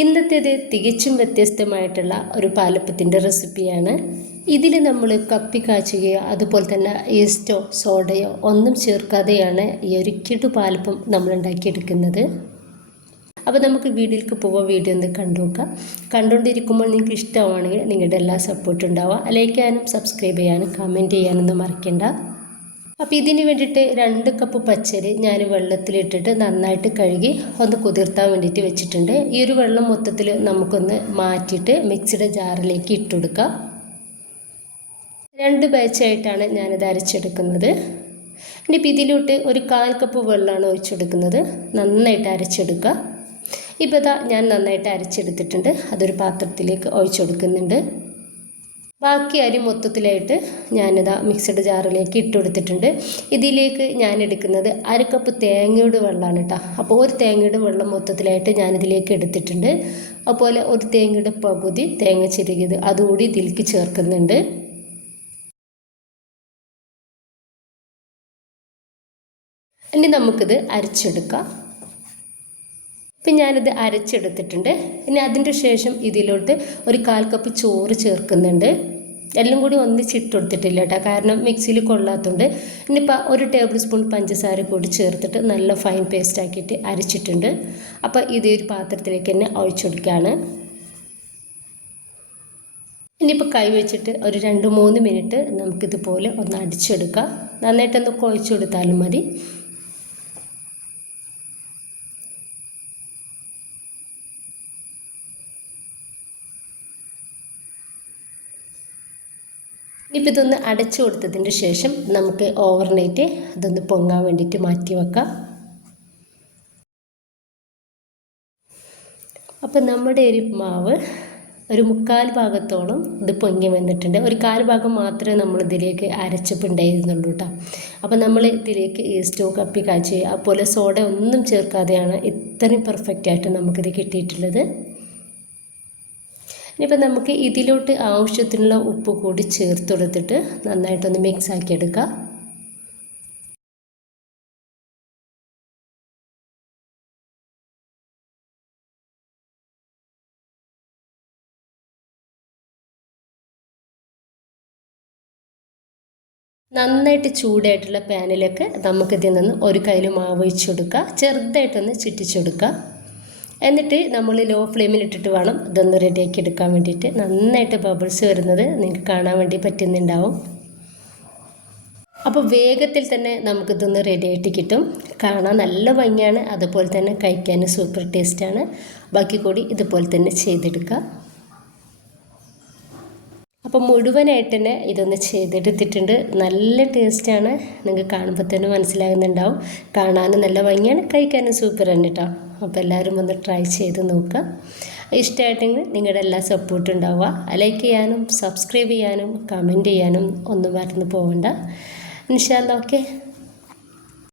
ഇന്നത്തേത് തികച്ചും വ്യത്യസ്തമായിട്ടുള്ള ഒരു പാലപ്പത്തിന്റെ റെസിപ്പിയാണ്. ഇതിൽ നമ്മൾ കപ്പി കാച്ചുകയോ അതുപോലെ തന്നെ ഈസ്റ്റോ സോഡയോ ഒന്നും ചേർക്കാതെയാണ് ഈ ഒരു കിടു പാലപ്പം നമ്മൾ ഉണ്ടാക്കിയെടുക്കുന്നത് അപ്പോൾ നമുക്ക് വീഡിയോയിലേക്ക് പോകാം വീഡിയോ ഒന്ന് കണ്ടു നോക്കാം. കണ്ടുകൊണ്ടിരിക്കുമ്പോൾ നിങ്ങൾക്ക് ഇഷ്ടമാണെങ്കിൽ നിങ്ങളുടെ എല്ലാ സപ്പോർട്ടും ഉണ്ടാവുക ലൈക്ക് ചെയ്യാനും സബ്സ്ക്രൈബ് ചെയ്യാനും കമന്റ് ചെയ്യാനൊന്നും മറക്കണ്ട. അപ്പോൾ ഇതിന് വേണ്ടിയിട്ട് രണ്ട് കപ്പ് പച്ചരി ഞാൻ വെള്ളത്തിലിട്ടിട്ട് നന്നായിട്ട് കഴുകി ഒന്ന് കുതിർത്താൻ വേണ്ടിയിട്ട് വെച്ചിട്ടുണ്ട്. ഈ ഒരു വെള്ളം മൊത്തത്തിൽ നമുക്കൊന്ന് മാറ്റിയിട്ട് മിക്സിയുടെ ജാറിലേക്ക് ഇട്ടുകൊടുക്കാം. രണ്ട് ബാച്ചായിട്ടാണ് ഞാനിത് അരച്ചെടുക്കുന്നത്. ഇനിയിപ്പോൾ ഇതിലോട്ട് ഒരു കാൽ കപ്പ് വെള്ളമാണ് ഒഴിച്ചെടുക്കുന്നത്. നന്നായിട്ട് അരച്ചെടുക്കുക. ഇപ്പോൾ ഇതാ ഞാൻ നന്നായിട്ട് അരച്ചെടുത്തിട്ടുണ്ട്. അതൊരു പാത്രത്തിലേക്ക് ഒഴിച്ചു കൊടുക്കുന്നുണ്ട് ബാക്കി അരി മൊത്തത്തിലായിട്ട് ഞാനിതാ മിക്സഡ് ജാറിലേക്ക് ഇട്ട് കൊടുത്തിട്ടുണ്ട്. ഇതിലേക്ക് ഞാൻ എടുക്കുന്നത് അര കപ്പ് തേങ്ങയുടെ വെള്ളമാണ് കേട്ടോ അപ്പോൾ ഒരു തേങ്ങയുടെ വെള്ളം മൊത്തത്തിലായിട്ട് ഞാനിതിലേക്ക് എടുത്തിട്ടുണ്ട്. അതുപോലെ ഒരു തേങ്ങയുടെ പകുതി തേങ്ങ ചിരകിയത് അതുകൂടി ഇതിലേക്ക് ചേർക്കുന്നുണ്ട്. ഇനി നമുക്കിത് അരച്ചെടുക്കാം. ഇപ്പം ഞാനിത് അരച്ചെടുത്തിട്ടുണ്ട്. ഇനി അതിന്റെ ശേഷം ഇതിലോട്ട് ഒരു കാൽ കപ്പ് ചോറ് ചേർക്കുന്നുണ്ട്. എല്ലാം കൂടി ഒന്നിച്ചിട്ട് കൊടുത്തിട്ടില്ല കേട്ടോ. കാരണം മിക്സിയിൽ കൊള്ളാത്തതുകൊണ്ട് ഇനിയിപ്പോൾ ഒരു ടേബിൾ സ്പൂൺ പഞ്ചസാര കൂടി ചേർത്തിട്ട് നല്ല ഫൈൻ പേസ്റ്റ് ആക്കിയിട്ട് അരച്ചിട്ടുണ്ട്. അപ്പോൾ ഇതേ ഒരു പാത്രത്തിലേക്ക് തന്നെ ഒഴിച്ചെടുക്കുകയാണ് ഇനിയിപ്പോൾ കൈ വെച്ചിട്ട് ഒരു രണ്ട് മൂന്ന് മിനിറ്റ് നമുക്കിതുപോലെ ഒന്ന് അടിച്ചെടുക്കാം. നന്നായിട്ടൊന്ന് കുഴച്ചു കൊടുത്താലും മതി. ഇപ്പം ഇതൊന്ന് അടച്ചു കൊടുത്തതിന് ശേഷം നമുക്ക് ഓവർനൈറ്റ് അതൊന്ന് പൊങ്ങാൻ വേണ്ടിയിട്ട് മാറ്റി വെക്കാം. അപ്പം നമ്മുടെ ഒരു മാവ് ഒരു മുക്കാൽ ഭാഗത്തോളം ഇത് പൊങ്ങി വന്നിട്ടുണ്ട്. ഒരു കാൽ ഭാഗം മാത്രമേ നമ്മൾ ഇതിലേക്ക് അരച്ചപ്പുണ്ടായിരുന്നുള്ളൂ കേട്ടോ അപ്പം നമ്മൾ ഇതിലേക്ക് ഈസ്റ്റോ കപ്പി കാച്ചി അതുപോലെ സോഡ ഒന്നും ചേർക്കാതെയാണ് ഇത്രയും പെർഫെക്റ്റ് ആയിട്ട് നമുക്കിത് കിട്ടിയിട്ടുള്ളത്. ഇനിയിപ്പോൾ നമുക്ക് ഇതിലോട്ട് ആവശ്യത്തിനുള്ള ഉപ്പ് കൂടി ചേർത്ത് കൊടുത്തിട്ട് നന്നായിട്ടൊന്ന് മിക്സ് ആക്കി എടുക്കാം. നന്നായിട്ട് ചൂടായിട്ടുള്ള പാനിലൊക്കെ നമുക്കിതിൽ നിന്ന് ഒരു കയ്യിൽ മാവ് വെച്ചെടുക്കുക ചെറുതായിട്ടൊന്ന് ചുറ്റിച്ചെടുക്കുക എന്നിട്ട് നമ്മൾ ലോ ഫ്ലെയിമിൽ ഇട്ടിട്ട് വേണം ഇതൊന്ന് റെഡിയാക്കി എടുക്കാൻ വേണ്ടിയിട്ട്. നന്നായിട്ട് ബബിൾസ് വരുന്നത് നിങ്ങൾക്ക് കാണാൻ വേണ്ടി പറ്റുന്നുണ്ടാവും. അപ്പോൾ വേഗത്തിൽ തന്നെ നമുക്കിതൊന്ന് റെഡി ആയിട്ട് കിട്ടും. കാണാൻ നല്ല ഭംഗിയാണ്. അതുപോലെ തന്നെ കഴിക്കാനും സൂപ്പർ ടേസ്റ്റാണ് ബാക്കി കൂടി ഇതുപോലെ തന്നെ ചെയ്തെടുക്കുക അപ്പോൾ മുഴുവനായിട്ട് തന്നെ ഇതൊന്ന് ചെയ്തെടുത്തിട്ടുണ്ട്. നല്ല ടേസ്റ്റാണ്. നിങ്ങൾക്ക് കാണുമ്പോൾ തന്നെ മനസ്സിലാകുന്നുണ്ടാവും. കാണാനും നല്ല ഭംഗിയാണ്. കഴിക്കാനും സൂപ്പർ ആണ് കേട്ടോ. അപ്പോൾ എല്ലാവരും ഒന്ന് ട്രൈ ചെയ്ത് നോക്കുക. ഇഷ്ടമായിട്ടെങ്കിൽ നിങ്ങളുടെ എല്ലാ സപ്പോർട്ടും ഉണ്ടാവുക. ലൈക്ക് ചെയ്യാനും സബ്സ്ക്രൈബ് ചെയ്യാനും കമന്റ് ചെയ്യാനും ഒന്നും മറന്നു പോകണ്ട ഇൻഷാല്ല ഓക്കെ